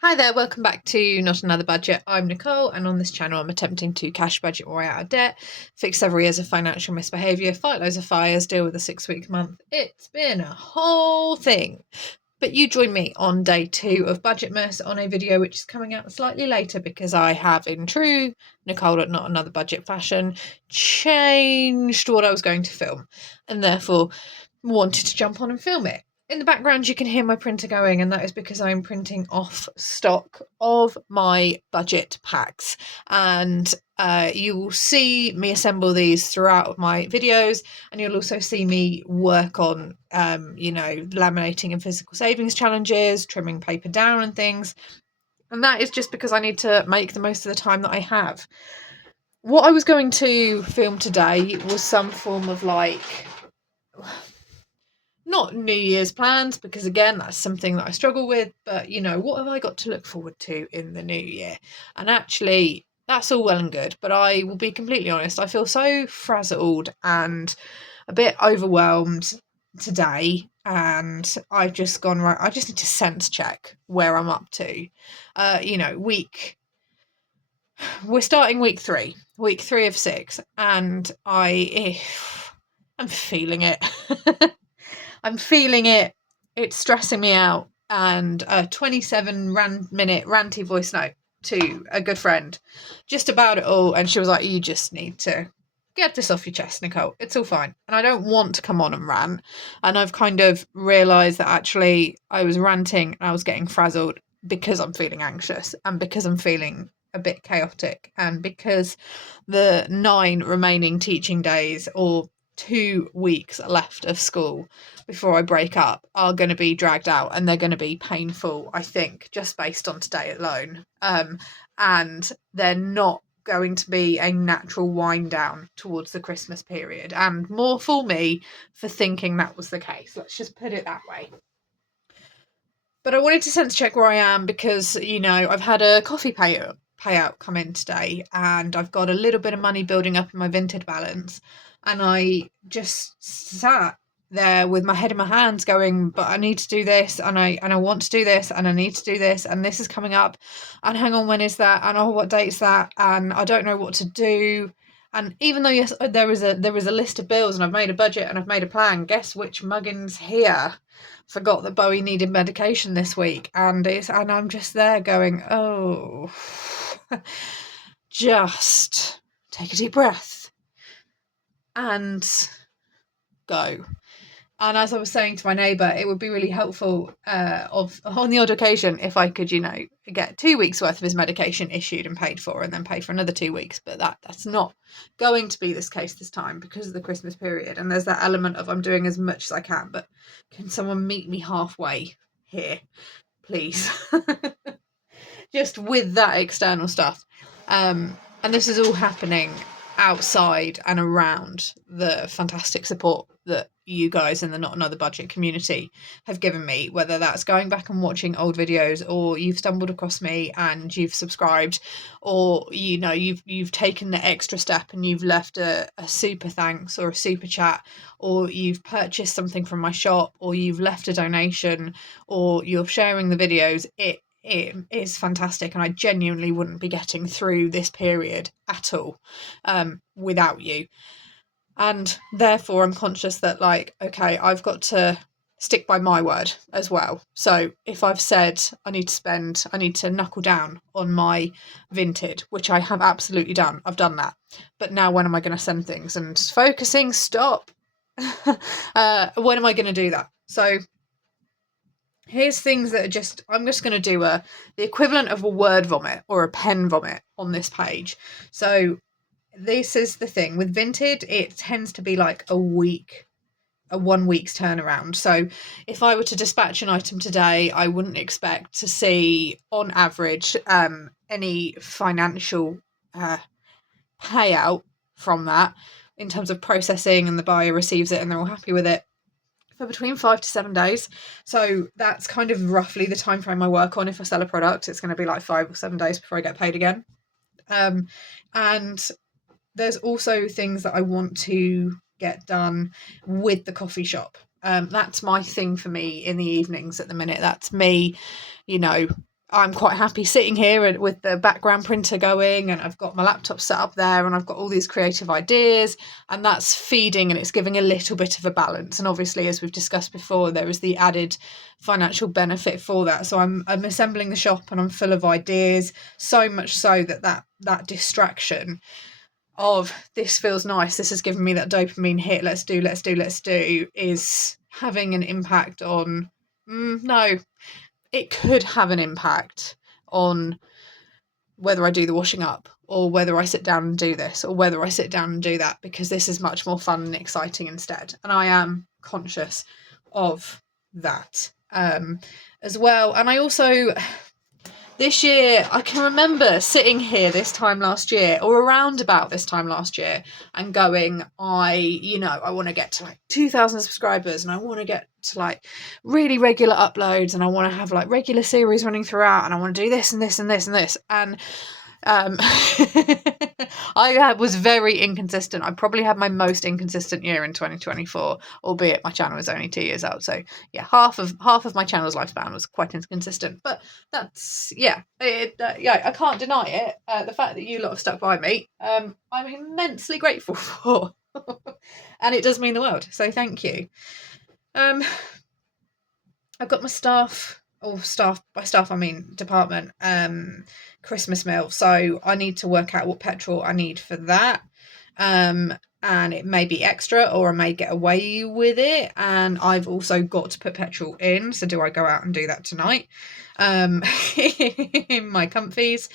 Hi there, welcome back to Not Another Budget. I'm Nicole, and on this channel I'm attempting to cash budget my way out of debt, fix several years of financial misbehaviour, fight loads of fires, deal with a 6-week month. It's been a whole thing. But you join me on day 2 of Budgetmas on a video which is coming out slightly later because I have, in true Nicole at Not Another Budget fashion, changed what I was going to film and therefore wanted to jump on and film it. In the background you can hear my printer going, and that is because I'm printing off stock of my budget packs, and you will see me assemble these throughout my videos, and you'll also see me work on laminating and physical savings challenges, trimming paper down and things, and that is just because I need to make the most of the time that I have. What I was going to film today was some form of not New Year's plans, because again, that's something that I struggle with, but what have I got to look forward to in the new year? And actually, that's all well and good, but I will be completely honest, I feel so frazzled and a bit overwhelmed today, and I've just gone, right, I just need to sense check where I'm up to. We're starting week 3 of 6, and I'm feeling it. I'm feeling it. It's stressing me out. And a 27-minute ranty voice note to a good friend just about it all. And she was like, you just need to get this off your chest, Nicole. It's all fine. And I don't want to come on and rant. And I've kind of realised that actually I was ranting and I was getting frazzled because I'm feeling anxious and because I'm feeling a bit chaotic and because the 9 remaining teaching days, or 2 weeks left of school before I break up, are going to be dragged out, and they're going to be painful, I think, just based on today alone. And they're not going to be a natural wind down towards the Christmas period, and more for me for thinking that was the case. Let's just put it that way. But I wanted to sense check where I am because, I've had a coffee payout come in today, and I've got a little bit of money building up in my Vinted balance, and I just sat there with my head in my hands going, but I need to do this, and I want to do this, and I need to do this, and this is coming up, and hang on, when is that, and oh, what date's that, and I don't know what to do. And even though, yes, there is a list of bills, and I've made a budget and I've made a plan, guess which muggin's here forgot that Bowie needed medication this week, and I'm just there going, oh, just take a deep breath and go. And as I was saying to my neighbour, it would be really helpful on the odd occasion if I could, get 2 weeks worth of his medication issued and paid for, and then pay for another 2 weeks. But that's not going to be this case this time because of the Christmas period. And there's that element of I'm doing as much as I can, but can someone meet me halfway here, please? Just with that external stuff. And this is all happening outside and around the fantastic support that you guys in the Not Another Budget community have given me, whether that's going back and watching old videos, or you've stumbled across me and you've subscribed, or you've taken the extra step and you've left a super thanks or a super chat, or you've purchased something from my shop, or you've left a donation, or you're sharing the videos. It is fantastic, and I genuinely wouldn't be getting through this period at all without you. And therefore I'm conscious that, okay, I've got to stick by my word as well. So if I've said I need to knuckle down on my Vinted, which I have absolutely done, I've done that. But now when am I going to send things? And focusing, stop. When am I going to do that? So here's things that I'm just going to do the equivalent of a word vomit or a pen vomit on this page. So this is the thing with Vinted, it tends to be like a 1 week's turnaround. So if I were to dispatch an item today, I wouldn't expect to see on average any financial payout from that in terms of processing, and the buyer receives it and they're all happy with it, for between 5 to 7 days. So that's kind of roughly the time frame I work on. If I sell a product, it's going to be like 5 or 7 days before I get paid again. And there's also things that I want to get done with the coffee shop. That's my thing for me in the evenings at the minute. That's me, I'm quite happy sitting here with the background printer going, and I've got my laptop set up there, and I've got all these creative ideas, and that's feeding and it's giving a little bit of a balance. And obviously, as we've discussed before, there is the added financial benefit for that. So I'm assembling the shop and I'm full of ideas, so much so that distraction of this feels nice, this has given me that dopamine hit, let's do, is having an impact on, no, it could have an impact on whether I do the washing up, or whether I sit down and do this, or whether I sit down and do that, because this is much more fun and exciting instead. And I am conscious of that as well. And I also, this year, I can remember sitting here this time last year, or around about this time last year, and going, I want to get to like 2,000 subscribers, and I want to get to like really regular uploads, and I want to have like regular series running throughout, and I want to do this and this and this and this. And I was very inconsistent. I probably had my most inconsistent year in 2024, albeit my channel was only 2 years old. So yeah, half of my channel's lifespan was quite inconsistent. But that's I can't deny it. The fact that you lot have stuck by me, I'm immensely grateful for, and it does mean the world. So thank you. I've got my staff, or staff, by staff I mean department, Christmas meal, so I need to work out what petrol I need for that, and it may be extra, or I may get away with it, and I've also got to put petrol in. So do I go out and do that tonight in my comfies?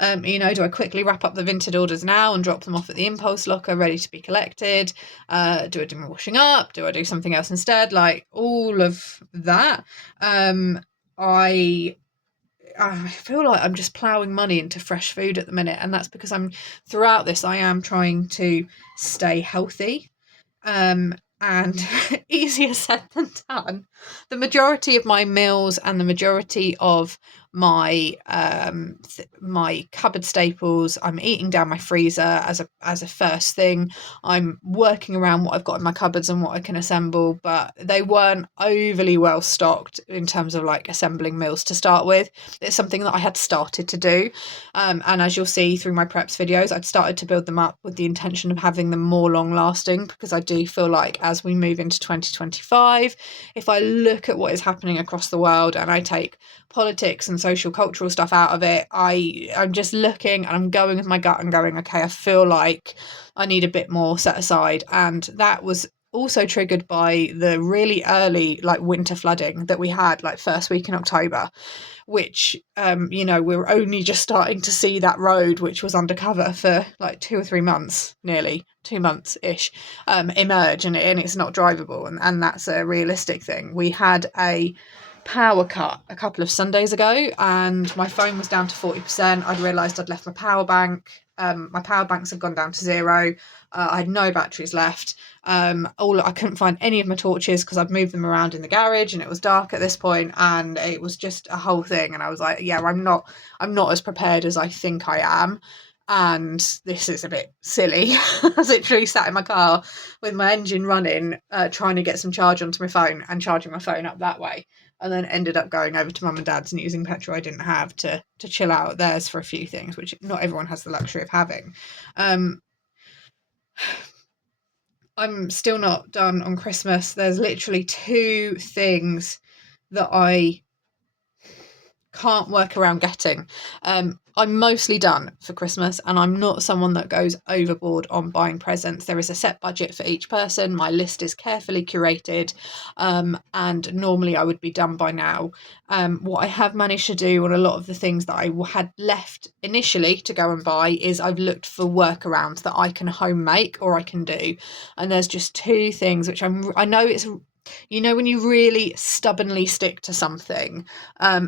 Do I quickly wrap up the Vinted orders now and drop them off at the impulse locker ready to be collected? Do I do my washing up? Do I do something else instead? Like all of that. I feel like I'm just ploughing money into fresh food at the minute, and that's because throughout this I am trying to stay healthy, and easier said than done. The majority of my meals and the majority of my my cupboard staples, I'm eating down my freezer as a first thing. I'm working around what I've got in my cupboards and what I can assemble, but they weren't overly well stocked in terms of like assembling meals to start with. It's something that I had started to do, and as you'll see through my preps videos, I'd started to build them up with the intention of having them more long lasting, because I do feel like as we move into 2025, if I look at what is happening across the world and I take politics and social cultural stuff out of it, I'm just looking and I'm going with my gut and going, okay, I feel like I need a bit more set aside. And that was also triggered by the really early like winter flooding that we had like first week in October, which we were only just starting to see that road, which was undercover for like 2 or 3 months, nearly 2 months ish, emerge, and it's not drivable, and that's a realistic thing. We had a power cut a couple of Sundays ago, and my phone was down to 40%. I'd realised I'd left my power bank. My power banks had gone down to 0. I had no batteries left. I couldn't find any of my torches because I'd moved them around in the garage, and it was dark at this point, and it was just a whole thing. And I was like, yeah, I'm not as prepared as I think I am. And this is a bit silly. I was literally sat in my car with my engine running, trying to get some charge onto my phone and charging my phone up that way. And then ended up going over to mum and dad's and using petrol I didn't have to chill out at theirs for a few things, which not everyone has the luxury of having. I'm still not done on Christmas. There's literally 2 things that I can't work around getting. I'm mostly done for Christmas, and I'm not someone that goes overboard on buying presents. There is a set budget for each person. My list is carefully curated, and normally I would be done by now. What I have managed to do on a lot of the things that I had left initially to go and buy is I've looked for workarounds that I can home make or I can do, and there's just 2 things which I know it's, when you really stubbornly stick to something,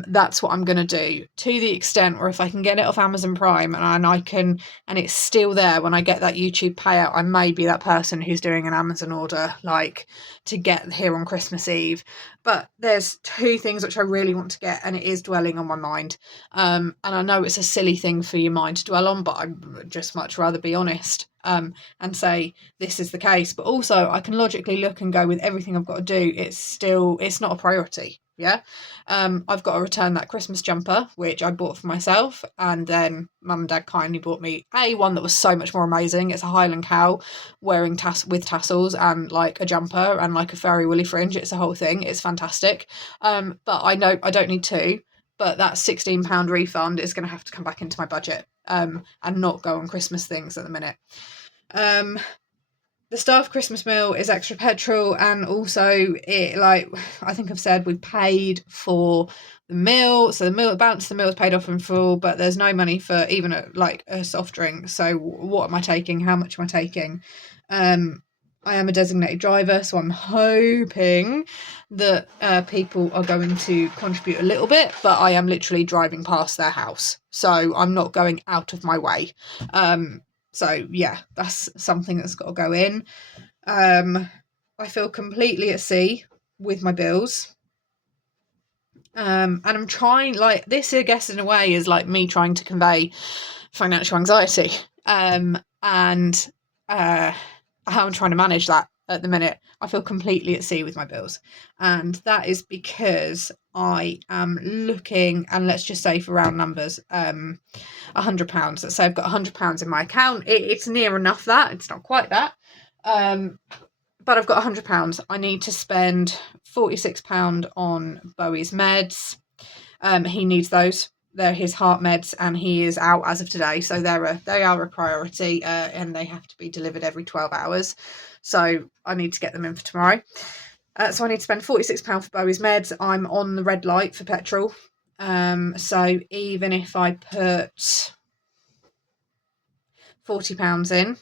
that's what I'm going to do, to the extent where if I can get it off Amazon Prime and it's still there when I get that YouTube payout, I may be that person who's doing an Amazon order like to get here on Christmas Eve. But there's 2 things which I really want to get, and it is dwelling on my mind. And I know it's a silly thing for your mind to dwell on, but I'd just much rather be honest and say this is the case. But also I can logically look and go, with everything I've got to do, it's not a priority. Yeah. I've got to return that Christmas jumper, which I bought for myself, and then mum and dad kindly bought me one that was so much more amazing. It's a Highland cow wearing with tassels and like a jumper and like a fairy woolly fringe. It's a whole thing. It's fantastic. But I know I don't need two, but that £16 refund is going to have to come back into my budget, and not go on Christmas things at the minute. The staff Christmas meal is extra petrol, and also I think I've said we paid for the meal, so the balance of the meal is paid off in full, but there's no money for even a soft drink. So what am I taking? How much am I taking? I am a designated driver, so I'm hoping that people are going to contribute a little bit, but I am literally driving past their house, so I'm not going out of my way. So yeah, that's something that's got to go in. I feel completely at sea with my bills. And I'm trying, like, this, I guess, in a way, is like me trying to convey financial anxiety. And how I'm trying to manage that at the minute. I feel completely at sea with my bills. And that is because I am looking, and let's just say for round numbers, £100. Let's say I've got £100 in my account. It's near enough that. It's not quite that. But I've got £100. I need to spend £46 on Bowie's meds. He needs those. They're his heart meds, and he is out as of today. So they are a priority, and they have to be delivered every 12 hours. So I need to get them in for tomorrow. So I need to spend £46 for Bowie's meds. I'm on the red light for petrol. So even if I put £40 in,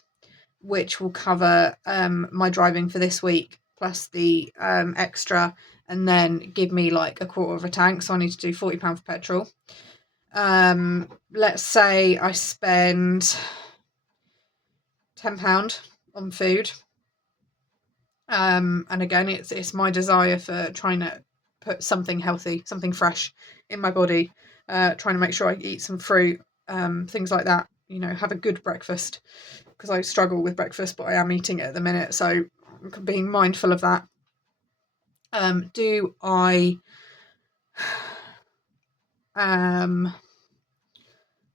which will cover my driving for this week plus the extra, and then give me like a quarter of a tank, so I need to do £40 for petrol. Let's say I spend £10 on food, and again it's my desire for trying to put something healthy, something fresh in my body, trying to make sure I eat some fruit, things like that, have a good breakfast, because I struggle with breakfast, but I am eating it at the minute, so I'm being mindful of that.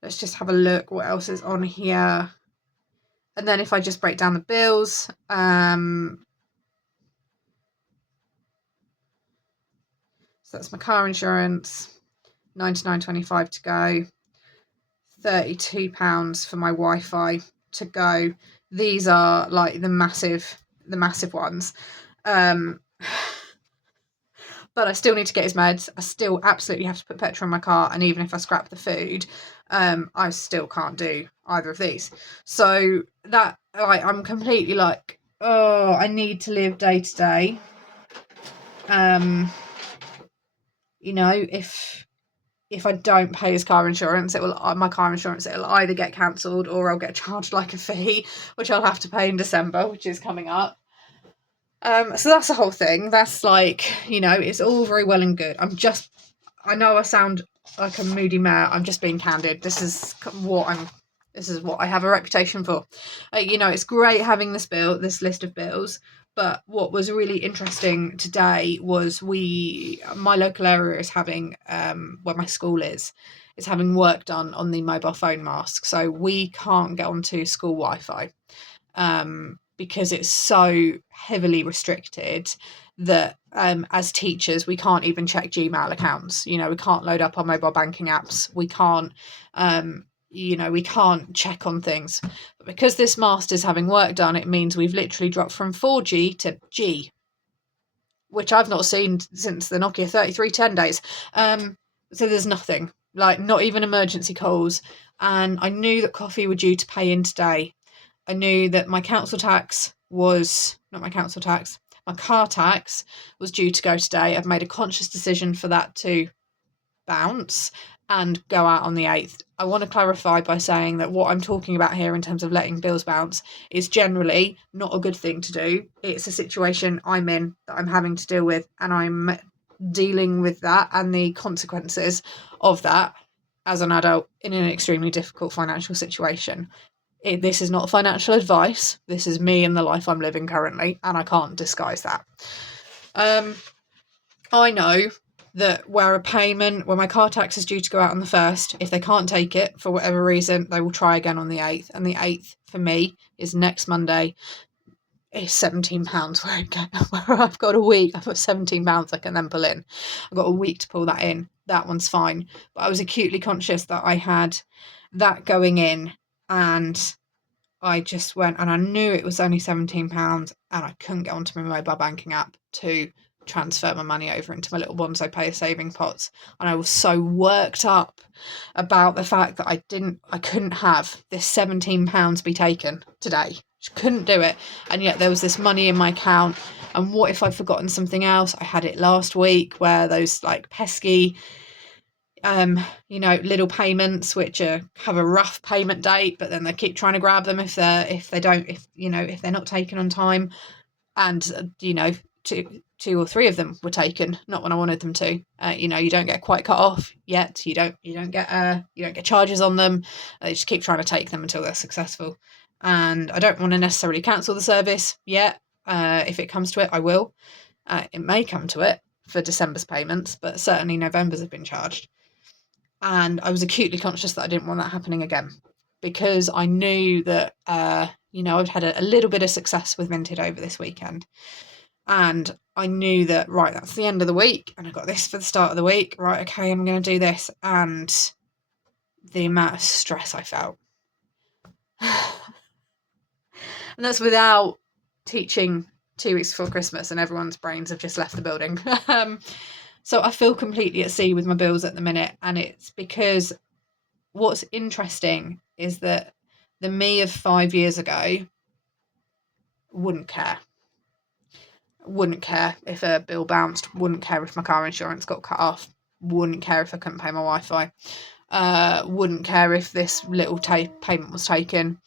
Let's just have a look what else is on here. And then if I just break down the bills, so that's my car insurance, £99.25 to go, £32 for my Wi-Fi to go. These are like the massive ones. But I still need to get his meds. I still absolutely have to put petrol in my car, and even if I scrap the food, I still can't do either of these. So that, I'm completely like, oh, I need to live day to day. If I don't pay his car insurance, it'll either get cancelled or I'll get charged like a fee, which I'll have to pay in December, which is coming up. So that's the whole thing. That's like, it's all very well and good. I know I sound like a moody mare. I'm just being candid. This is what I have a reputation for. It's great having this list of bills, but what was really interesting today was my local area is having, where my school is having work done on the mobile phone mask. So we can't get onto school Wi-Fi. Because it's so heavily restricted that as teachers we can't even check Gmail accounts. We can't load up our mobile banking apps. We can't we can't check on things. But because this master's having work done, it means we've literally dropped from 4G to G, which I've not seen since the Nokia 3310 days. So there's nothing, like not even emergency calls. And I knew that coffee were due to pay in today. I knew that my car tax was due to go today. I've made a conscious decision for that to bounce and go out on the 8th. I want to clarify by saying that what I'm talking about here in terms of letting bills bounce is generally not a good thing to do. It's a situation I'm in that I'm having to deal with, and I'm dealing with that and the consequences of that as an adult in an extremely difficult financial situation. This is not financial advice. This is me and the life I'm living currently, and I can't disguise that. I know that where my car tax is due to go out on the 1st, if they can't take it for whatever reason, they will try again on the 8th. And the 8th for me is next Monday. It's £17 where I've got a week. I've got £17 I can then pull in. I've got a week to pull that in. That one's fine. But I was acutely conscious that I had that going in, and I just went, and I knew it was only £17, and I couldn't get onto my mobile banking app to transfer my money over into my little bonsai payer saving pots. And I was so worked up about the fact that I couldn't have this £17 be taken today. Just couldn't do it. And yet there was this money in my account. And what if I'd forgotten something else? I had it last week, where those like pesky little payments which have a rough payment date, but then they keep trying to grab them if they're not taken on time. And two or three of them were taken, not when I wanted them to. You don't get quite cut off yet. You don't get charges on them. They just keep trying to take them until they're successful. And I don't want to necessarily cancel the service yet. If it comes to it, I will. It may come to it for December's payments, but certainly November's have been charged. And I was acutely conscious that I didn't want that happening again, because I knew that I'd had a little bit of success with Vinted over this weekend. And I knew that, right, that's the end of the week, and I got this for the start of the week. Right, okay, I'm going to do this. And the amount of stress I felt. And that's without teaching 2 weeks before Christmas, and everyone's brains have just left the building. So I feel completely at sea with my bills at the minute. And it's because what's interesting is that the me of 5 years ago wouldn't care. Wouldn't care if a bill bounced, wouldn't care if my car insurance got cut off, wouldn't care if I couldn't pay my Wi-Fi, wouldn't care if this little payment was taken,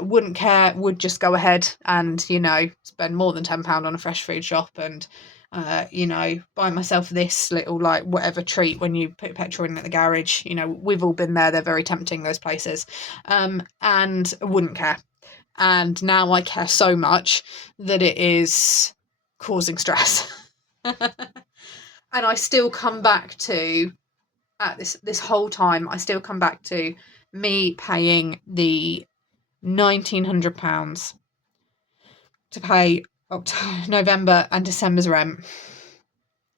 wouldn't care, would just go ahead and, spend more than £10 on a fresh food shop and, buy myself this little, like, whatever treat when you put petrol in at the garage. We've all been there. They're very tempting, those places. And wouldn't care. And now I care so much that it is causing stress. And I still come back to, at this whole time, I still come back to me paying the £1,900 to pay November and December's rent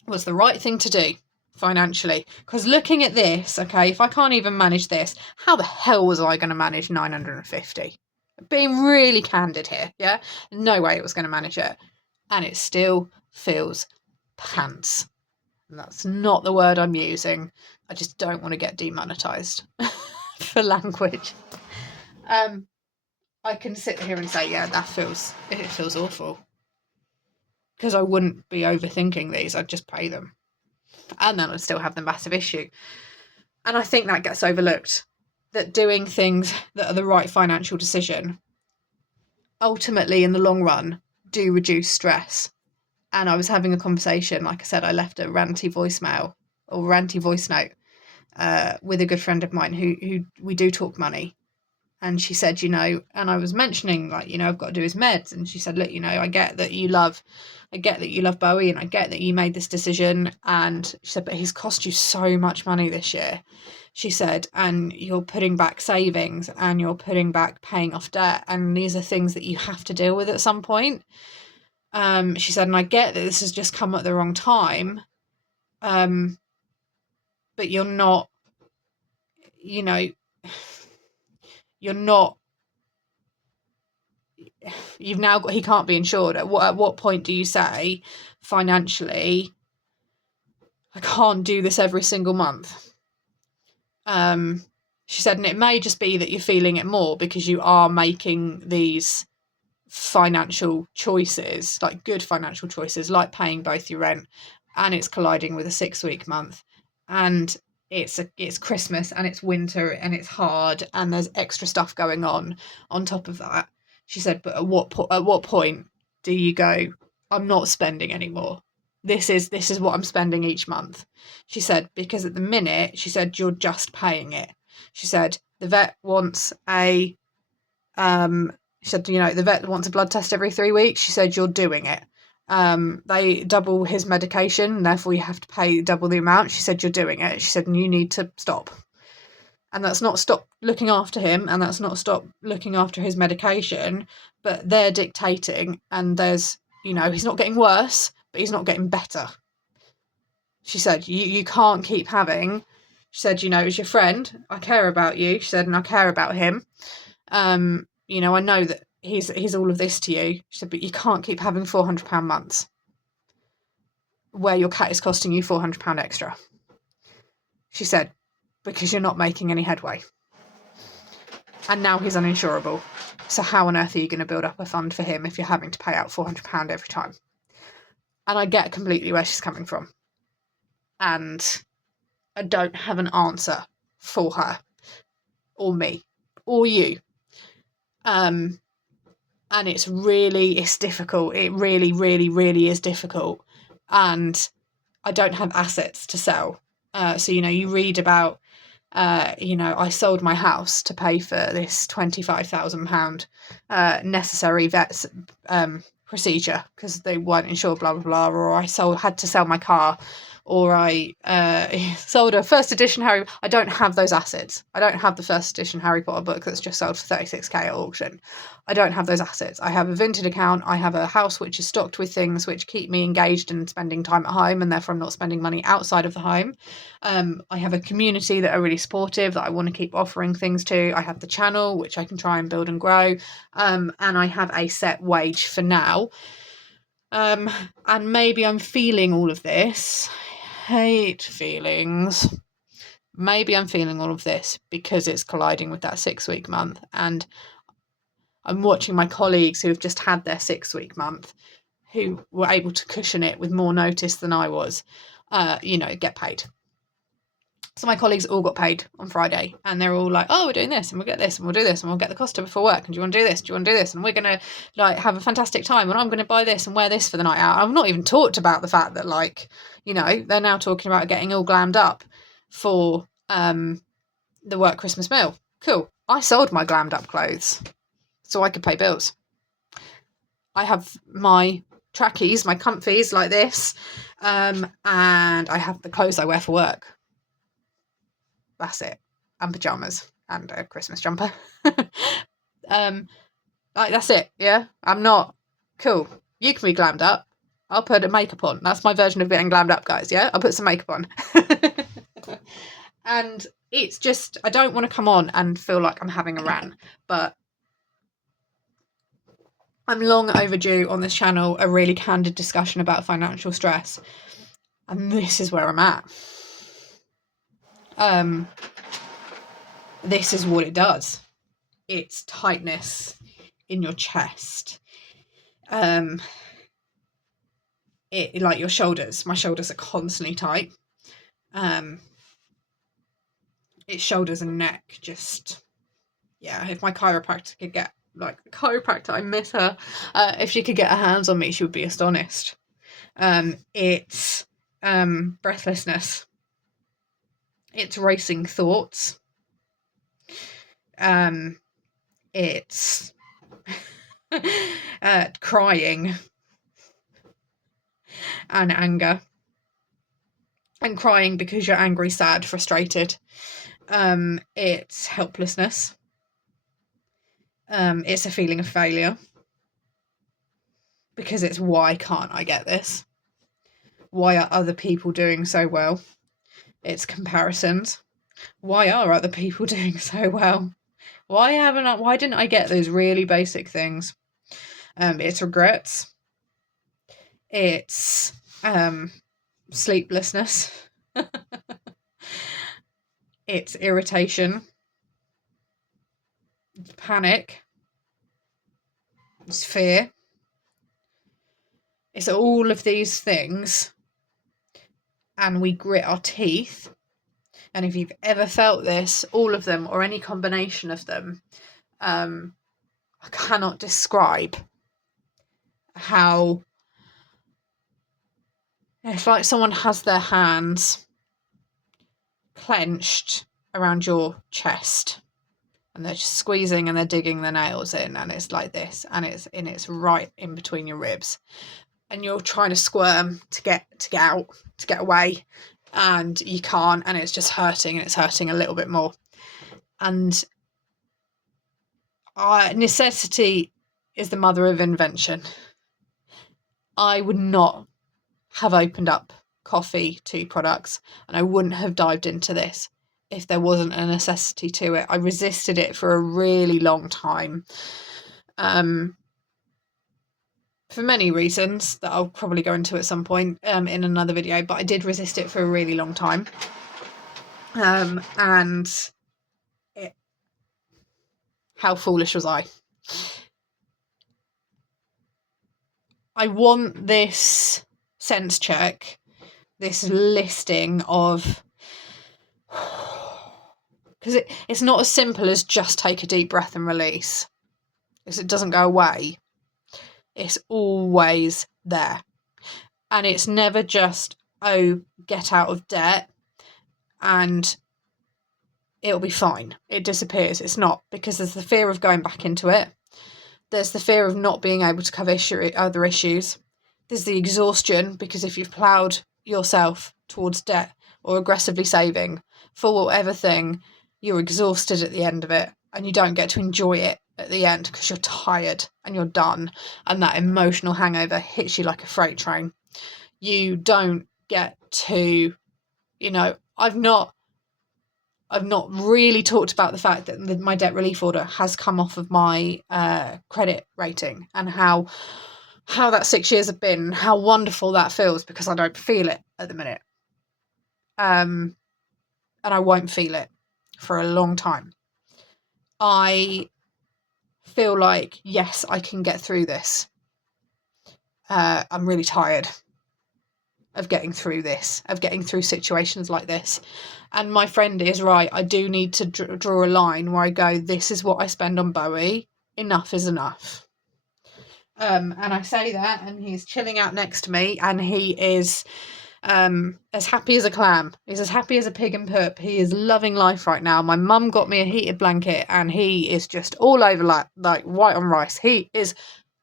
was the right thing to do financially. Because looking at this, okay, if I can't even manage this, how the hell was I going to manage 950? Being really candid here, yeah? No way it was going to manage it. And it still feels pants. And that's not the word I'm using. I just don't want to get demonetized for language. I can sit here and say, yeah, it feels awful. Because I wouldn't be overthinking these. I'd just pay them. And then I'd still have the massive issue. And I think that gets overlooked. That doing things that are the right financial decision ultimately in the long run do reduce stress. And I was having a conversation, like I said, I left a ranty voice note with a good friend of mine who we do talk money. And she said, and I was mentioning, like, I've got to do his meds. And she said, look, I get that you love Bowie, and I get that you made this decision. And she said, but he's cost you so much money this year. She said, and you're putting back savings and you're putting back paying off debt. And these are things that you have to deal with at some point. She said, and I get that this has just come at the wrong time. But you're not, you've now got, he can't be insured. At what point do you say financially, I can't do this every single month? She said, and it may just be that you're feeling it more because you are making these financial choices, like good financial choices, like paying both your rent, and it's colliding with a 6-week month, and it's Christmas and it's winter and it's hard and there's extra stuff going on top of that. She said, but at what point do you go, I'm not spending anymore? This is what I'm spending each month. She said, because at the minute, she said, you're just paying it. She said, the vet wants the vet wants a blood test every 3 weeks. She said, you're doing it. They double his medication, and therefore you have to pay double the amount. She said, you're doing it. She said, and you need to stop. And that's not stop looking after him, and that's not stop looking after his medication, but they're dictating, and there's, he's not getting worse, but he's not getting better. She said, you can't keep having, she said, as your friend, I care about you. She said, and I care about him. I know that he's all of this to you. She said, but you can't keep having £400 months where your cat is costing you £400 extra. She said, because you're not making any headway. And now he's uninsurable. So how on earth are you going to build up a fund for him if you're having to pay out £400 every time? And I get completely where she's coming from. And I don't have an answer for her or me or you. And it's difficult. It really, really, really is difficult. And I don't have assets to sell. So, you read about, I sold my house to pay for this £25,000 necessary vet's procedure because they weren't insured, blah, blah, blah, or I had to sell my car, or I sold a first edition Harry. I don't have those assets. I don't have the first edition Harry Potter book that's just sold for 36k at auction. I don't have those assets. I have a Vinted account. I have a house which is stocked with things which keep me engaged and spending time at home, and therefore I'm not spending money outside of the home. I have a community that are really supportive that I want to keep offering things to. I have the channel which I can try and build and grow, and I have a set wage for now. And maybe I'm feeling all of this. Hate feelings. Maybe I'm feeling all of this because it's colliding with that 6-week month, and I'm watching my colleagues who have just had their 6-week month, who were able to cushion it with more notice than I was, get paid. So my colleagues all got paid on Friday, and they're all like, oh, we're doing this, and we'll get this, and we'll do this, and we'll get the Costa before work, and do you want to do this? Do you want to do this? And we're going to have a fantastic time, and I'm going to buy this and wear this for the night out. I've not even talked about the fact that they're now talking about getting all glammed up for the work Christmas meal. Cool. I sold my glammed up clothes so I could pay bills. I have my trackies, my comfies like this, and I have the clothes I wear for work. That's it. And pyjamas and a Christmas jumper. That's it. Yeah. I'm not cool. You can be glammed up. I'll put a makeup on. That's my version of getting glammed up, guys. Yeah. I'll put some makeup on. And it's just, I don't want to come on and feel like I'm having a rant, but I'm long overdue on this channel a really candid discussion about financial stress. And this is where I'm at. This is what it does. It's tightness in your chest. It like your shoulders. My shoulders are constantly tight. It's shoulders and neck. Just, yeah. If my chiropractor could get, I miss her. If she could get her hands on me, she would be astonished. It's breathlessness. It's racing thoughts. It's crying and anger. And crying because you're angry, sad, frustrated. It's helplessness. It's a feeling of failure. Because it's, why can't I get this? Why are other people doing so well? It's comparisons. Why are other people doing so well? Why didn't I get those really basic things? It's regrets. It's sleeplessness. It's irritation. It's panic. It's fear. It's all of these things, and we grit our teeth. And if you've ever felt this, all of them or any combination of them, I cannot describe how it's like someone has their hands clenched around your chest, and they're just squeezing and they're digging their nails in, and it's like this, and it's right in between your ribs. and you're trying to squirm to get out, to get away, and you can't, and it's just hurting, and it's hurting a little bit more. And necessity is the mother of invention. I would not have opened up coffee tea products, and I wouldn't have dived into this if there wasn't a necessity to it. I resisted it for a really long time, for many reasons that I'll probably go into at some point in another video, but I did resist it for a really long time. And how foolish was I? I want this sense check, this listing of, because it's not as simple as just take a deep breath and release, because it doesn't go away. It's always there. And it's never just, oh, get out of debt and it'll be fine. It disappears. It's not, because there's the fear of going back into it. There's the fear of not being able to cover other issues. There's the exhaustion, because if you've ploughed yourself towards debt or aggressively saving for whatever thing, you're exhausted at the end of it, and you don't get to enjoy it at the end because you're tired and you're done, and that emotional hangover hits you like a freight train. You don't get to, I've not really talked about the fact that my debt relief order has come off of my credit rating, and how that 6 years have been, how wonderful that feels, because I don't feel it at the minute. And I won't feel it for a long time. I feel like, yes, I can get through this. I'm really tired of getting through this, of getting through situations like this. And my friend is right. I do need to draw a line where I go, this is what I spend on Bowie. Enough is enough. And I say that, and he's chilling out next to me, and he is as happy as a clam. He's as happy as a pig in poop. He is loving life right now. My mum got me a heated blanket, and he is just all over like white on rice. He is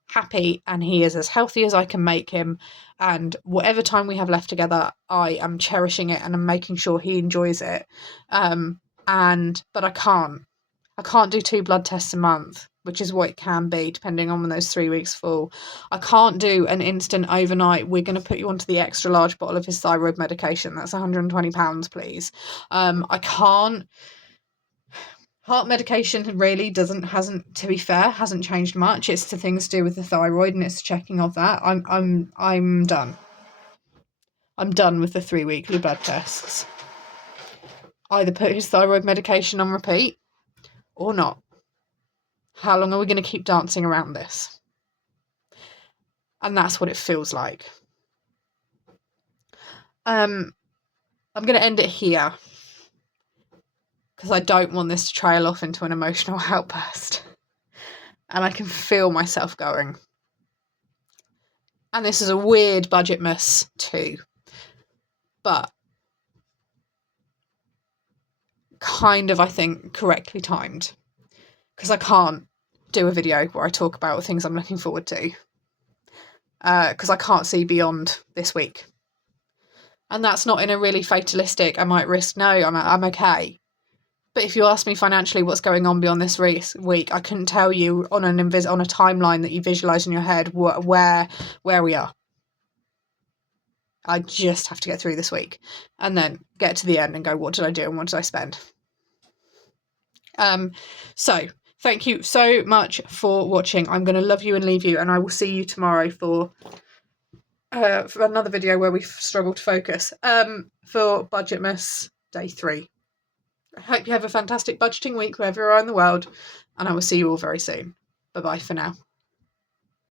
happy, and he is as healthy as I can make him, and whatever time we have left together, I am cherishing it, and I'm making sure he enjoys it. But I can't do 2 blood tests a month, which is what it can be depending on when those 3 weeks fall. I can't do an instant overnight, we're going to put you onto the extra large bottle of his thyroid medication, that's £120, please. I can't. Heart medication really hasn't changed much. It's to things to do with the thyroid, and it's checking of that. I'm done. I'm done with the 3 weekly blood tests. Either put his thyroid medication on repeat or not. How long are we going to keep dancing around this? And that's what it feels like. I'm going to end it here, because I don't want this to trail off into an emotional outburst. And I can feel myself going. And this is a weird Budgetmas too. But kind of, I think, correctly timed. Because I can't do a video where I talk about things I'm looking forward to. Because I can't see beyond this week. And that's not in a really fatalistic, I might risk, no, I'm okay. But if you ask me financially what's going on beyond this week, I couldn't tell you on a timeline that you visualise in your head where we are. I just have to get through this week, and then get to the end and go, what did I do and what did I spend? So thank you so much for watching. I'm going to love you and leave you, and I will see you tomorrow for another video where we struggle to focus, for Budgetmas Day 3. I hope you have a fantastic budgeting week wherever you are in the world, and I will see you all very soon. Bye-bye for now.